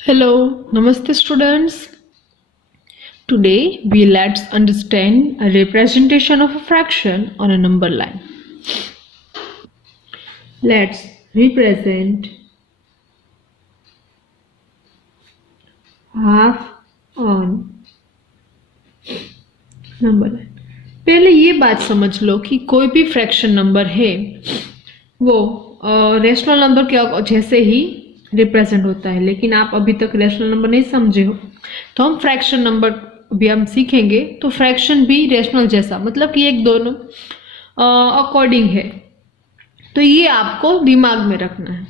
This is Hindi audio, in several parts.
Hello, Namaste students. Today let's understand a representation of a fraction on a number line. Let's represent half on number line. पहले ये बात समझ लो कि कोई भी फ्रैक्शन नंबर है वो रेशनल नंबर के जैसे ही रिप्रेजेंट होता है, लेकिन आप अभी तक रेशनल नंबर नहीं समझे हो तो हम फ्रैक्शन नंबर भी हम सीखेंगे। तो फ्रैक्शन भी रेशनल जैसा, मतलब कि एक दोनों अकॉर्डिंग है, तो ये आपको दिमाग में रखना है।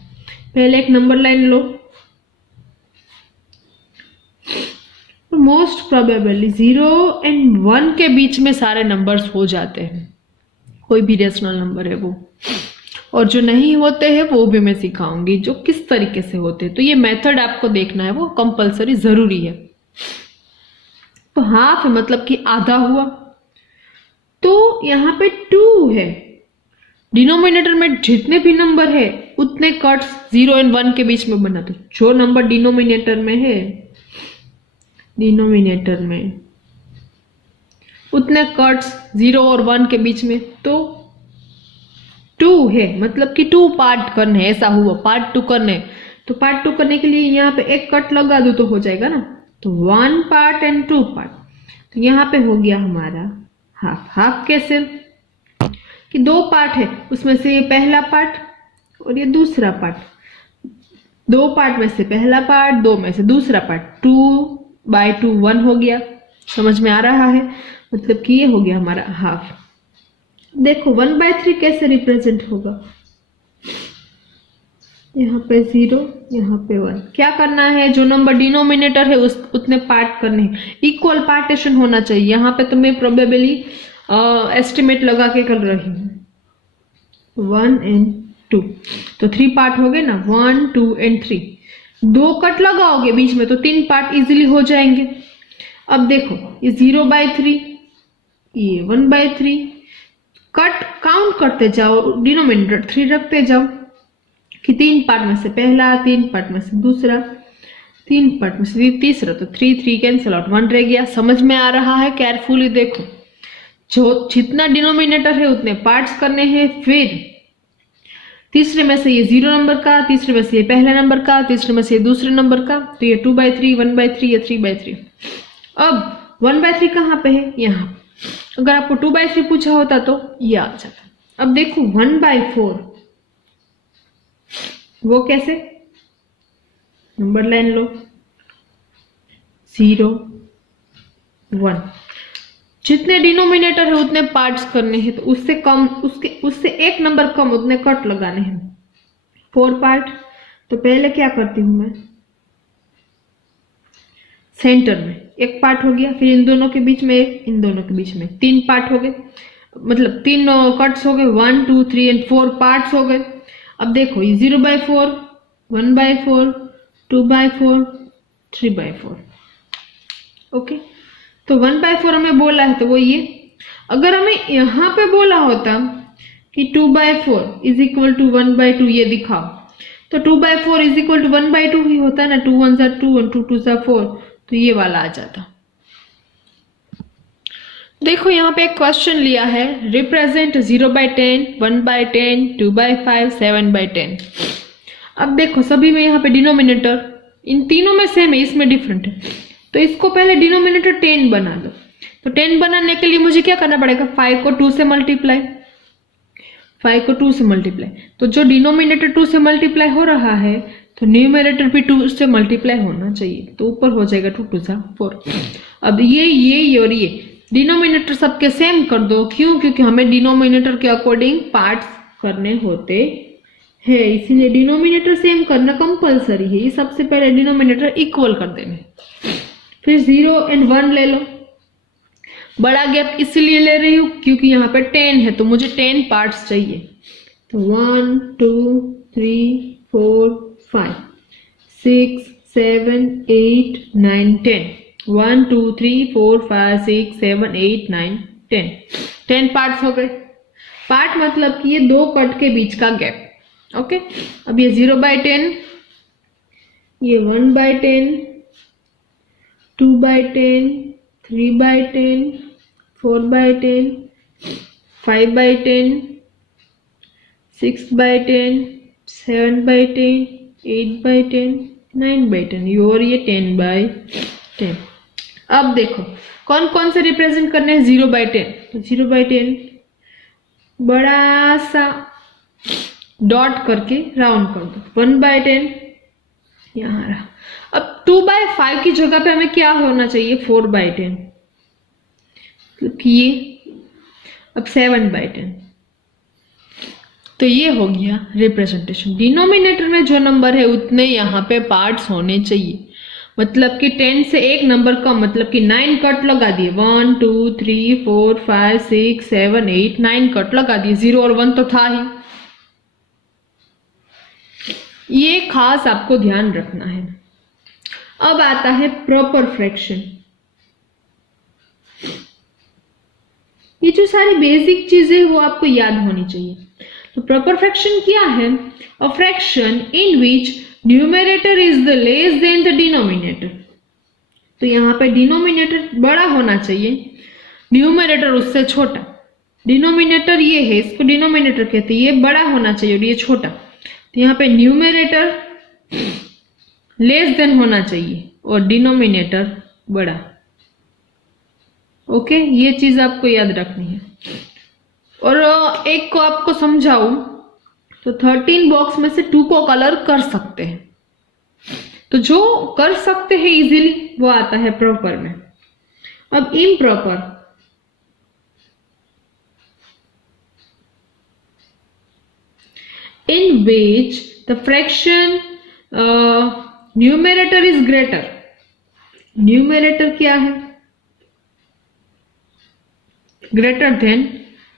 पहले एक number line low. Most probably 0 and 1 के बीच में सारे नंबर्स हो जाते हैं, कोई भी रेशनल नंबर है वो, और जो नहीं होते हैं वो भी मैं सिखाऊंगी जो किस तरीके से होते हैं। तो ये मेथड आपको देखना है, वो कंपलसरी जरूरी है। तो हाफ है मतलब कि आधा हुआ, तो यहाँ पे 2 है। डिनोमिनेटर में जितने भी नंबर है उतने कट्स 0 एंड 1 के बीच में बना दो। जो नंबर डिनोमिनेटर में है, डिनोमिनेटर में उतने कट्स 0 और 1 के बीच में, तो 2 है मतलब कि 2 पार्ट करने, ऐसा हुआ पार्ट 2 करने। तो पार्ट 2 करने के लिए यहाँ पे एक कट लगा दो तो हो जाएगा ना। तो 1 पार्ट एंड 2 पार्ट, तो यहाँ पे हो गया हमारा हाफ। हाफ कैसे कि 2 पार्ट है, उसमें से ये पहला पार्ट और ये दूसरा पार्ट। 2 पार्ट में से पहला पार्ट, 2 में से दूसरा पार्ट। 2/2 1 हो गया, समझ में आ रहा है? मतलब कि ये हो गया हमारा हाफ। देखो 1/3 कैसे रिप्रेजेंट होगा, यहाँ पे 0, यहाँ पे 1। क्या करना है, जो नंबर डिनोमिनेटर है उतने पार्ट करने हैं, इक्वल पार्टीशन होना चाहिए। यहाँ पे तो मैं प्रोबेबली एस्टिमेट लगा के कर रही हूँ 1 एंड 2, तो 3 पार्ट हो गए ना, 1 2 एंड 3। 2 कट लगाओगे बीच में तो 3 पार्ट इजीली हो जाएंगे। अब देखो ये 0/3, ये 1/3, कट काउंट करते जाओ, डिनोमिनेटर 3 रखते जाओ कि 3 पार्ट में से पहला, 3 पार्ट में से दूसरा, 3 पार्ट में से तीसरा, तो 3 कैंसिल आउट, 1 रह गया। समझ में आ रहा है? केयरफुली देखो, जो जितना डिनोमिनेटर है उतने पार्ट्स करने हैं। फिर तीसरे में से ये 0 नंबर का, तीसरे में से ये पहला नंबर का, तीसरे में से ये दूसरे नंबर का, तो ये 2/3, 1/3 या 3/3। अब 1/3 कहाँ पे है? यहाँ। अगर आपको 2/3 पूछा होता तो ये आ जाता। अब देखो 1/4, वो कैसे? नंबर लाइन लो, 0 1, जितने डिनोमिनेटर है उतने पार्ट्स करने हैं, तो उससे कम, उससे एक नंबर कम उतने कट लगाने हैं। 4 पार्ट, तो पहले क्या करती हूं मैं, सेंटर में एक पार्ट हो गया, फिर इन दोनों के बीच में एक, इन दोनों के बीच में 3 पार्ट हो गए, मतलब 3 कट्स हो गए। 1 2 3 एंड 4 पार्ट्स हो गए। अब देखो ये 0/4, 1/4, 2/4, 3/4। ओके, तो 1/4 हमें बोला है तो वो ये। अगर हमें यहाँ पे बोला होता कि 2/4 इज इक्वल टू 1/2, ये दिखाओ, तो 2/4 इज इक्वल टू 1/2 ही होता है ना। 2 1 ज़ा 2 और 2 2 ज़ा 4, तो ये वाला आ जाता। देखो यहाँ पे एक क्वेश्चन लिया है, रिप्रेजेंट 0/10, 1/10, 2/5, 7/10। अब देखो सभी में यहाँ पे डिनोमिनेटर इन तीनों में सेम है, इसमें डिफरेंट है, तो इसको पहले डिनोमिनेटर 10 बना दो। तो 10 बनाने के लिए मुझे क्या करना पड़ेगा, 5 को 2 से मल्टीप्लाई, 5 को 2 से मल्टीप्लाई। तो जो डिनोमिनेटर 2 से मल्टीप्लाई हो रहा है तो न्यूमरेटर भी 2 से मल्टीप्लाई होना चाहिए, तो ऊपर हो जाएगा 2 2 ज़ा 4। अब ये और ये डिनोमिनेटर सबके सेम कर दो। क्यों? क्योंकि हमें डिनोमिनेटर के अकॉर्डिंग पार्ट्स करने होते हैं, इसीलिए डिनोमिनेटर सेम करना कंपलसरी है। ये सबसे पहले डिनोमिनेटर इक्वल कर देंगे, फिर 0 एंड 1 ले लो। बड़ा गैप इसलिए ले रही हूं क्योंकि यहाँ पे 10 है, तो मुझे 10 पार्ट्स चाहिए। तो 1 2 3 4 5 6 7 8 9 10, 1 2 3 4 5 6 7 8 9 10, 10 पार्ट्स हो गए। पार्ट मतलब कि ये 2 कट के बीच का गैप। ओके, अब ये 0/10 ये 1/10, 2/10, 3/10, 4/10, 5/10, 6/10, 7/10, 8/10, 9/10 और ये 10/10। अब देखो कौन कौन से रिप्रेजेंट करने हैं 0/10। तो 0/10 बड़ा सा डॉट करके राउंड कर दो। 1/10 यहाँ रहा। अब 2/5 की जगह पे हमें क्या होना चाहिए 4/10, मतलब ये अब 7/10। तो ये हो गया रिप्रेजेंटेशन। डिनोमिनेटर में जो नंबर है उतने यहाँ पे पार्ट्स होने चाहिए, मतलब कि 10 से एक नंबर कम, मतलब कि 9 कट लगा दिए। 1 2 3 4 5 6 7 8 9 कट लगा दिए। 0 और 1 तो था ही। ये खास आपको ध्यान रखना है। अब आता है प्रॉपर फ्रैक्शन। ये जो सारी बेसिक चीजें वो आपको याद होनी चाहिए। तो प्रॉपर फ्रैक्शन क्या है? A fraction in which numerator is the less than the denominator. तो यहाँ पे डिनोमिनेटर बड़ा होना चाहिए, न्यूमरेटर उससे छोटा। डिनोमिनेटर ये है, इसको डिनोमिनेटर कहते हैं, ये बड़ा होना चाहिए और ये छोटा। तो यहाँ पे न्यूमरेटर लेस देन होना चाहिए और डिनोमिनेटर बड़ा। ओके, ये चीज आपको याद रखनी है। और एक को आपको समझाऊं तो 13 बॉक्स में से 2 को कलर कर सकते हैं। तो जो कर सकते हैं इजीली वो आता है प्रॉपर में। अब improper, in which the fraction numerator is greater। numerator क्या है? greater than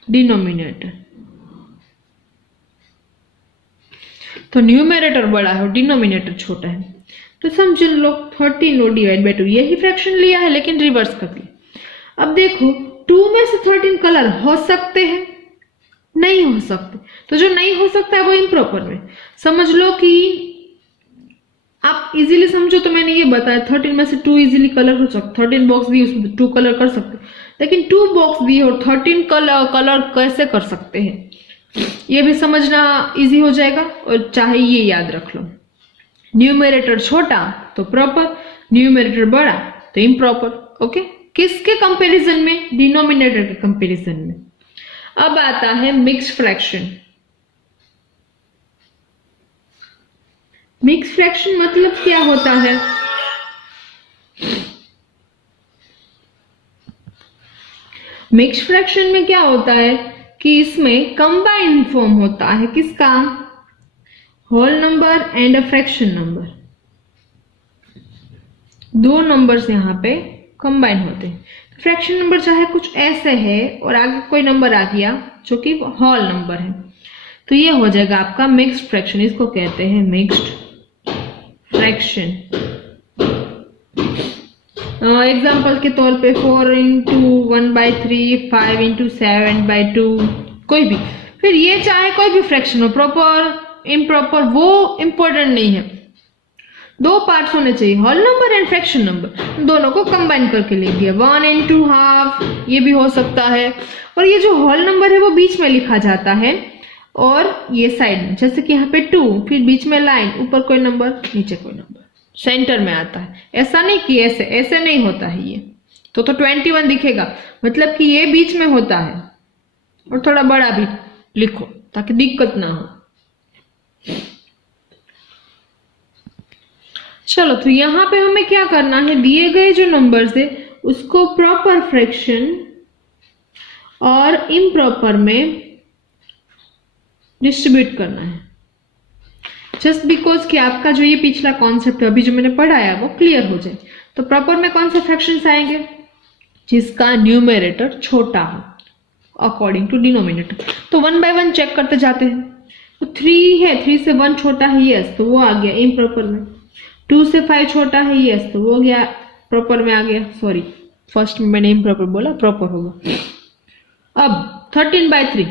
denominator। तो न्यूमरेटर बड़ा है और डिनोमिनेटर छोटा है। तो समझ लो 13 और डिवाइड बाय 2, यही फ्रैक्शन लिया है लेकिन रिवर्स कर दिया। अब देखो 2 में से 13 कलर हो सकते हैं? नहीं हो सकते। तो जो नहीं हो सकता है वो इम्प्रॉपर में। समझ लो कि आप इजीली समझो तो मैंने ये बताया 13 में से 2 इजीली कलर हो सकते। 13 बॉक्स दी उसमें 2 कलर कर सकते, लेकिन 2 बॉक्स दिए और 13 कलर कैसे कर सकते हैं ये भी समझना इजी हो जाएगा। और चाहे ये याद रख लो, न्यूमरेटर छोटा तो प्रॉपर, न्यूमरेटर बड़ा तो इम्प्रॉपर। ओके, किसके कंपैरिजन में? डिनोमिनेटर के कंपैरिजन में। अब आता है मिक्स्ड फ्रैक्शन। मिक्स्ड फ्रैक्शन मतलब क्या होता है? मिक्स्ड फ्रैक्शन में क्या होता है कि इसमें कंबाइन फॉर्म होता है किसका? Whole number and a fraction number. 2 numbers यहां पे कंबाइन होते हैं। फ्रैक्शन नंबर चाहे कुछ ऐसे है और आगे कोई नंबर आ गया जो कि होल नंबर है, तो ये हो जाएगा आपका मिक्स्ड फ्रैक्शन। इसको कहते हैं मिक्स्ड फ्रैक्शन। एग्जाम्पल के तौर पे 4 × 1/3, 5 × 7/2, कोई भी। फिर ये चाहे कोई भी फ्रैक्शन हो, प्रॉपर इम्प्रॉपर, वो इंपॉर्टेंट नहीं है। 2 पार्ट्स होने चाहिए, whole number and fraction number. दोनों को कंबाइन करके ले दिया। 1 × 2/2 ये भी हो सकता है। और ये जो होल नंबर है वो बीच में लिखा जाता है और ये साइड में, जैसे कि यहाँ पे 2, फिर बीच में लाइन, ऊपर कोई नंबर नीचे कोई नंबर, सेंटर में आता है। ऐसा नहीं कि ऐसे नहीं होता है ये। तो 21 दिखेगा, मतलब कि ये बीच में होता है। और थोड़ा बड़ा भी लिखो ताकि दिक्कत ना हो। चलो, तो यहां पे हमें क्या करना है? दिए गए जो नंबर्स है उसको प्रॉपर फ्रैक्शन और इम्प्रॉपर में डिस्ट्रीब्यूट करना है। जस्ट बिकॉज कि आपका जो ये पिछला कॉन्सेप्ट है अभी जो मैंने पढ़ाया वो क्लियर हो जाए। तो प्रॉपर में कौन से फ्रैक्शंस आएंगे? जिसका न्यूमरेटर छोटा हो अकॉर्डिंग टू डिनोमिनेटर। तो 1 by 1 चेक करते जाते हैं। तो 3 है, 3 से 1 छोटा है, यस, तो वो आ गया इम्प्रॉपर में। 2 से 5 छोटा है, यस, तो वो गया प्रॉपर में आ गया। सॉरी, फर्स्ट में मैंने इम्प्रॉपर बोला, प्रॉपर होगा। अब 13/3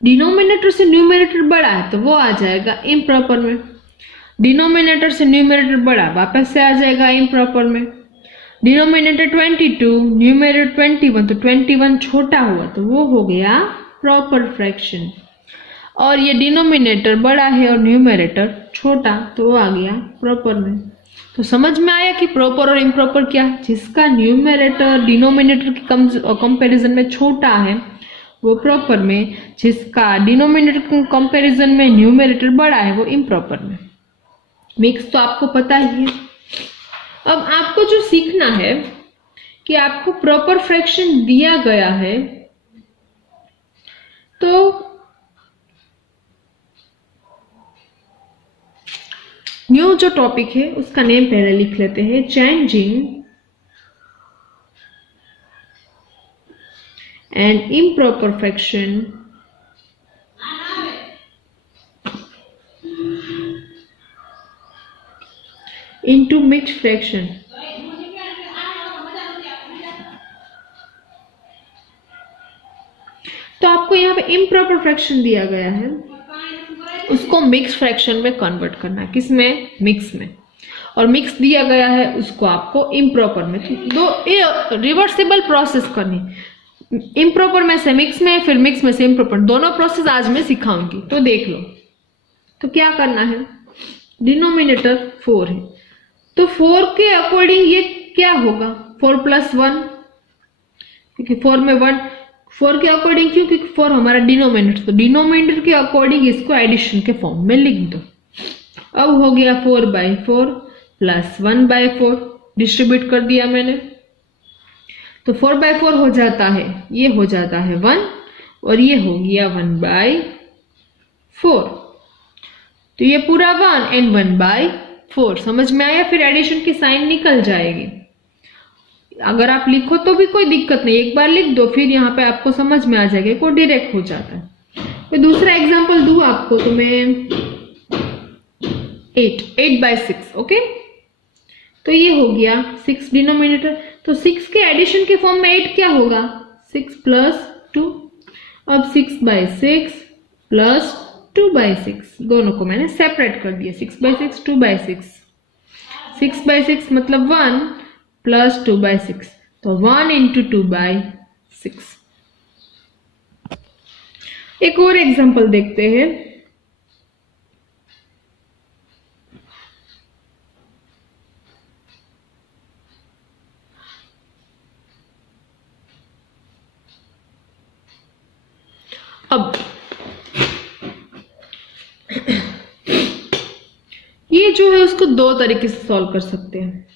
डिनोमिनेटर से न्यूमरेटर बड़ा है तो वो आ जाएगा इम्प्रॉपर में। डिनोमिनेटर से न्यूमरेटर बड़ा, वापस से आ जाएगा इम्प्रॉपर में। डिनोमिनेटर 22, न्यूमरेटर 21, तो 21 छोटा हुआ तो वो हो गया प्रॉपर फ्रैक्शन। और ये डिनोमिनेटर बड़ा है और न्यूमरेटर छोटा तो वो आ गया प्रॉपर में। तो समझ में आया कि प्रॉपर और इम्प्रॉपर क्या है। जिसका न्यूमरेटर डिनोमिनेटर के कंपैरिजन में छोटा है वो प्रॉपर में, जिसका डिनोमिनेटर के कंपैरिजन में न्यूमरेटर बड़ा है वो इम्प्रॉपर में। मिक्स तो आपको पता ही है। अब आपको जो सीखना है कि आपको प्रॉपर फ्रैक्शन दिया गया है तो न्यू जो टॉपिक है उसका नेम पहले लिख लेते हैं, changing and improper fraction into mixed fraction. तो आपको यहाँ पे इम्प्रॉपर फ्रैक्शन दिया गया है, उसको मिक्स फ्रैक्शन में कन्वर्ट करना है। किसमें? मिक्स में। और मिक्स दिया गया है उसको आपको इम्प्रॉपर में, दो रिवर्सिबल प्रोसेस करनी, इम्प्रॉपर में से मिक्स में, फिर मिक्स में से इम्प्रॉपर, दोनों प्रोसेस आज मैं सिखाऊंगी तो देख लो। तो क्या करना है, डिनोमिनेटर 4 है तो 4 के अकॉर्डिंग ये क्या होगा, 4 + 1, क्योंकि 4 में 1, 4 के अकॉर्डिंग क्यों, क्योंकि 4 हमारा डिनोमिनेटर, तो डिनोमिनेटर के अकॉर्डिंग इसको एडिशन के फॉर्म में लिख दो। अब हो गया 4/4 + 1/4, डिस्ट्रीब्यूट कर दिया मैंने, तो 4/4 हो जाता है, ये हो जाता है 1 और ये हो गया 1/4, तो ये पूरा 1 एंड 1/4 समझ में आया। फिर एडिशन की साइन निकल जाएगी। अगर आप लिखो तो भी कोई दिक्कत नहीं, एक बार लिख दो फिर यहाँ पे आपको समझ में आ जाएगा, को डायरेक्ट हो जाता है। तो दूसरा एग्जांपल दूं आपको तो मैं 8/6, ओके। तो ये हो गया 6 डिनोमिनेटर, तो 6 के एडिशन के फॉर्म में 8 क्या होगा, 6 + 2। अब 6/6 + 2/6, दोनों को मैंने सेपरेट कर दिया, 6/6 2/6, 6/6 मतलब 1 + 2/6, तो 1 × 2/6। एक और एग्जांपल देखते हैं। अब ये जो है उसको दो तरीके से सॉल्व कर सकते हैं।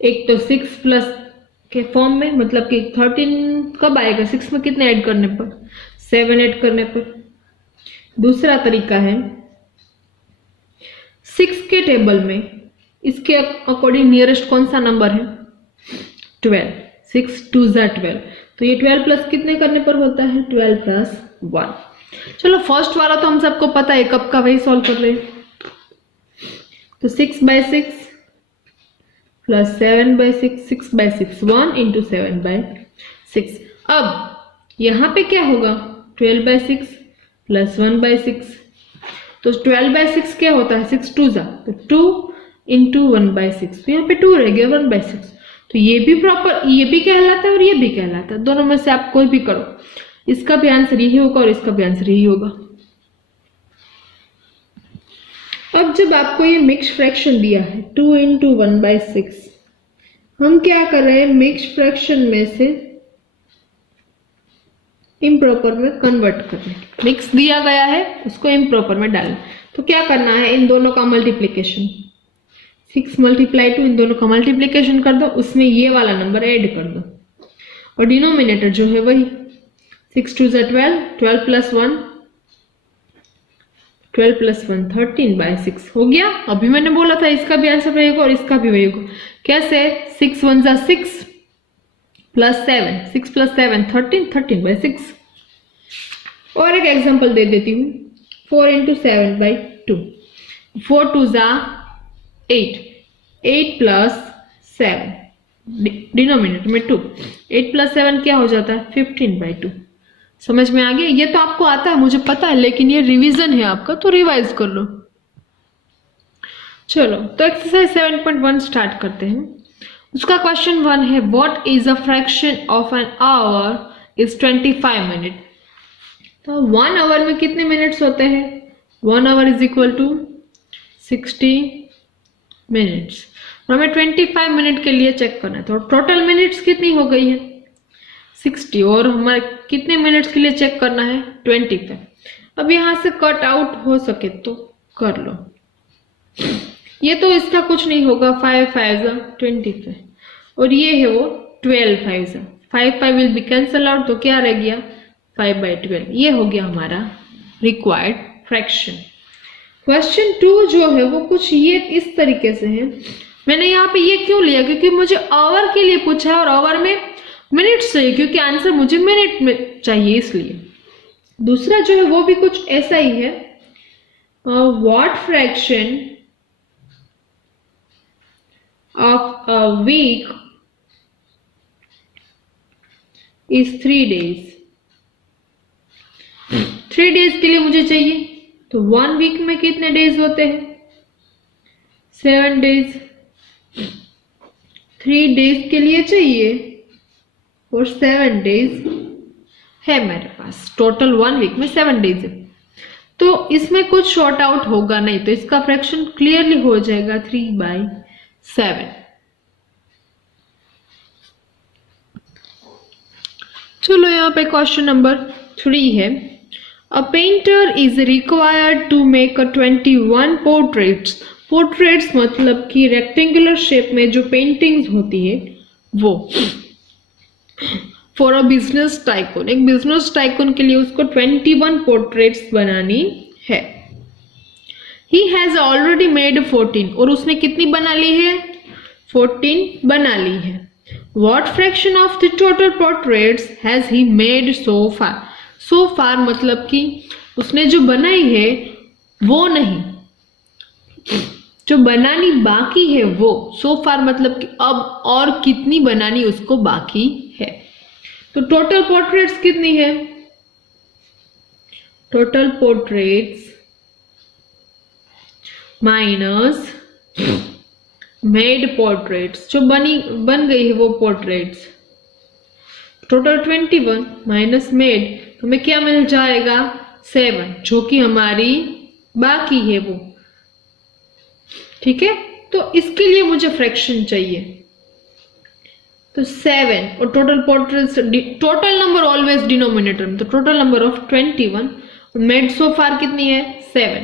एक तो 6+ के फॉर्म में, मतलब कि 13 कब आएगा, 6 में कितने ऐड करने पर, 7 ऐड करने पर। दूसरा तरीका है 6 के टेबल में इसके अकॉर्डिंग नियरेस्ट कौन सा नंबर है, 12, 6 2 = 12, तो ये 12 प्लस कितने करने पर होता है, 12 + 1। चलो फर्स्ट वाला तो हम सबको पता है कब का, वही सॉल्व कर रहे हैं। तो 6/6 + 7/6, 6/6 1 × 7/6। अब यहां पे क्या होगा, 12/6 + 1/6, तो 12/6 क्या होता है, 6 2 = तो 2 × 1/6, तो यहाँ पे 2 रह गया 1/6। तो ये भी प्रॉपर, ये भी कहलाता है और ये भी कहलाता है, दोनों में से आप कोई भी करो, इसका भी आंसर यही होगा और इसका भी आंसर यही होगा। अब जब आपको ये मिक्स फ्रैक्शन दिया है 2 × 1/6, हम क्या कर रहे हैं, मिक्स फ्रैक्शन में से इम्प्रॉपर में कन्वर्ट कर रहे हैं। मिक्स दिया गया है उसको इम्प्रॉपर में डालना, तो क्या करना है, इन दोनों का मल्टीप्लीकेशन, 6 × 2, इन दोनों का मल्टीप्लीकेशन कर दो, उसमें ये वाला नंबर ऐड कर दो और डिनोमिनेटर जो है वही 6 2 = 12, 12 + 1 12 + 1 13/6 हो गया। अभी मैंने बोला था इसका भी आंसर वही होगा और इसका भी वही होगा। कैसे, 6 1 = 6 + 7, 6 + 7 13, 13/6। और एक एग्जांपल दे देती हूँ, 4 × 7/2, 4 2 = 8, 8 + 7, डिनोमिनेटर में 2, 8 + 7 क्या हो जाता है, 15/2। समझ में आ गया, ये तो आपको आता है मुझे पता है, लेकिन ये रिवीजन है आपका तो रिवाइज कर लो। चलो तो एक्सरसाइज 7.1 स्टार्ट करते हैं। उसका क्वेश्चन 1 है what is a fraction of an hour is 25 minute. तो 1 आवर में कितने मिनट्स होते हैं? 1 hour is equal to 60 minutes. और हमें 25 मिनट के लिए चेक करना है। तो टोटल मिनट्स कितनी हो गई है? 60। और हमारे कितने मिनट्स के लिए चेक करना है? 25। अब यहां से कट आउट हो सके तो कर लो। ये तो इसका कुछ नहीं होगा, 5 5 25 और ये है वो 12 5 5 विल बी कैंसल आउट, तो क्या रह गया? 5/12। ये हो गया हमारा रिक्वायर्ड फ्रैक्शन। क्वेश्चन 2 जो है वो कुछ ये इस तरीके से है। मैंने यहाँ पे ये क्यों लिया? क्योंकि मुझे आवर के लिए पूछा है और आवर में मिनट्स चाहिए, क्योंकि आंसर मुझे मिनट में चाहिए इसलिए। दूसरा जो है वो भी कुछ ऐसा ही है, what fraction of a week is 3 days। 3 days के लिए मुझे चाहिए, तो 1 वीक में कितने डेज होते हैं? 7 डेज। 3 डेज के लिए चाहिए और 7 डेज है मेरे पास। टोटल 1 वीक में 7 डेज है, तो इसमें कुछ शॉर्ट आउट होगा नहीं, तो इसका फ्रैक्शन क्लियरली हो जाएगा 3/7। चलो यहाँ पे क्वेश्चन नंबर 3 है, a painter is required to make 21 portraits. Portraits मतलब कि रेक्टेंगुलर शेप में जो पेंटिंग्स होती है वो, फॉर अ बिजनेस टाइकून। एक बिजनेस टाइकून के लिए उसको 21 पोर्ट्रेट्स बनानी है। He has already made 14, और उसने कितनी बना ली है? 14 बना ली है। What fraction of the total portraits has he made so far? So far मतलब कि उसने जो बनाई है वो नहीं, जो बनानी बाकी है वो। So far मतलब कि अब और कितनी बनानी उसको बाकी है। तो टोटल पोर्ट्रेट्स कितनी है? Total portraits minus made portraits, जो बन गई है वो पोर्ट्रेट्स। टोटल 21 माइनस मेड, तो हमें क्या मिल जाएगा? 7, जो कि हमारी बाकी है वो। ठीक है, तो इसके लिए मुझे फ्रैक्शन चाहिए, तो 7 और total portraits, total number always denominator में, तो total number of 21। Made so far कितनी है? 7।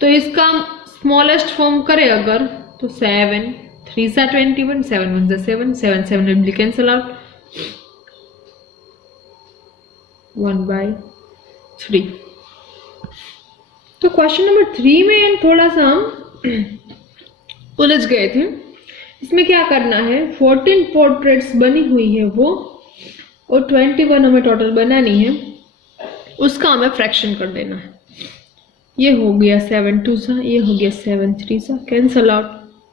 तो इसका स्मॉलेस्ट फॉर्म करे अगर, तो 7 3 सा 21, 7 1 सा 7, 7 7 विल बी कैंसल आउट, 1/3। तो क्वेश्चन नंबर 3 में थोड़ा सा हम उलझ गए थे। इसमें क्या करना है? 14 पोर्ट्रेट्स बनी हुई है वो, और 21 हमें टोटल बनानी है, उसका हमें फ्रैक्शन कर देना है। ये हो गया 7 2 सा, ये हो गया 7 3 सा, कैंसल आउट,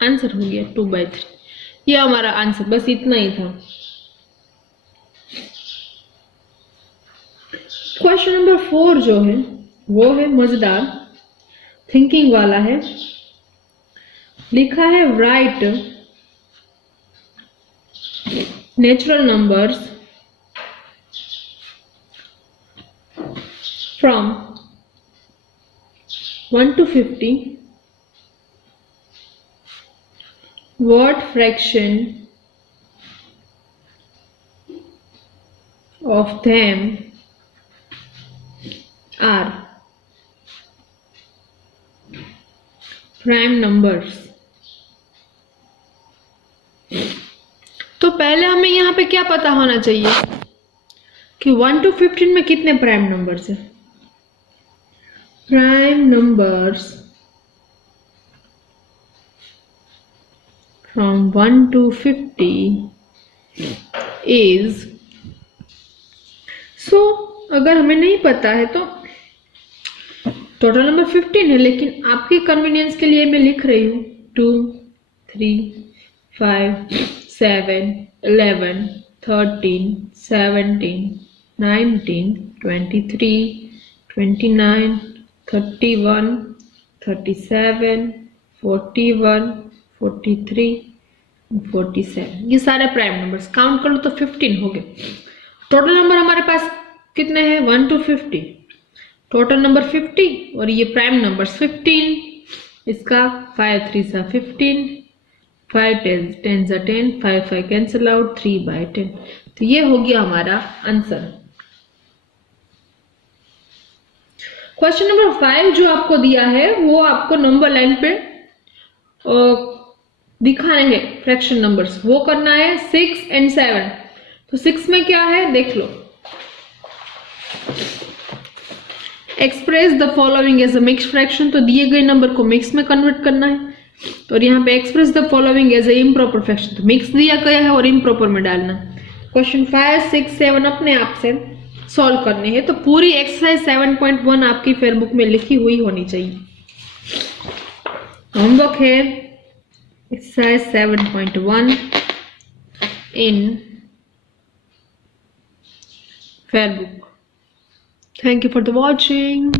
आंसर हो गया 2/3। ये हमारा आंसर, बस इतना ही था। क्वेश्चन नंबर 4 जो है वो है मजेदार, थिंकिंग वाला है। लिखा है right natural numbers from 1 to 50, what fraction of them are prime numbers? तो पहले हमें यहाँ पे क्या पता होना चाहिए कि 1 to 15 में कितने प्राइम नंबर्स हैं। Prime numbers from 1 to 50 is, so अगर हमें नहीं पता है तो टोटल नंबर 15 है, लेकिन आपके कन्वीनियंस के लिए मैं लिख रही हूँ 2 3 5 7 11 13 17 19 23 29 31 37 41, 43, 47, ये सारे प्राइम नंबर्स काउंट कर लो तो 15 हो गए। टोटल नंबर हमारे पास कितने हैं 1 to 50, टोटल नंबर 50 और ये प्राइम नंबर्स 15, इसका 5 3 सा 15, 5 10 सा 10, 5 5 कैंसिल आउट, 3/10। तो ये हो गया हमारा आंसर। क्वेश्चन नंबर 5 जो आपको दिया है वो आपको नंबर लाइन पे दिखाने हैं फ्रैक्शन नंबर्स, वो करना है 6 and 7। तो 6 में क्या है देख लो, express the following as a mix fraction, तो दिए गए नंबर को मिक्स में कन्वर्ट करना है। और यहाँ पे express the following as a improper fraction, तो मिक्स दिया गया है और इम्प्रॉपर में डालना। क्वेश्चन 5 6 7 अपने आप से सॉल्व करने हैं, तो पूरी एक्सरसाइज 7.1 आपकी फेयरबुक में लिखी हुई होनी चाहिए। होमवर्क है exercise 7.1 in fair book. Thank you for the watching.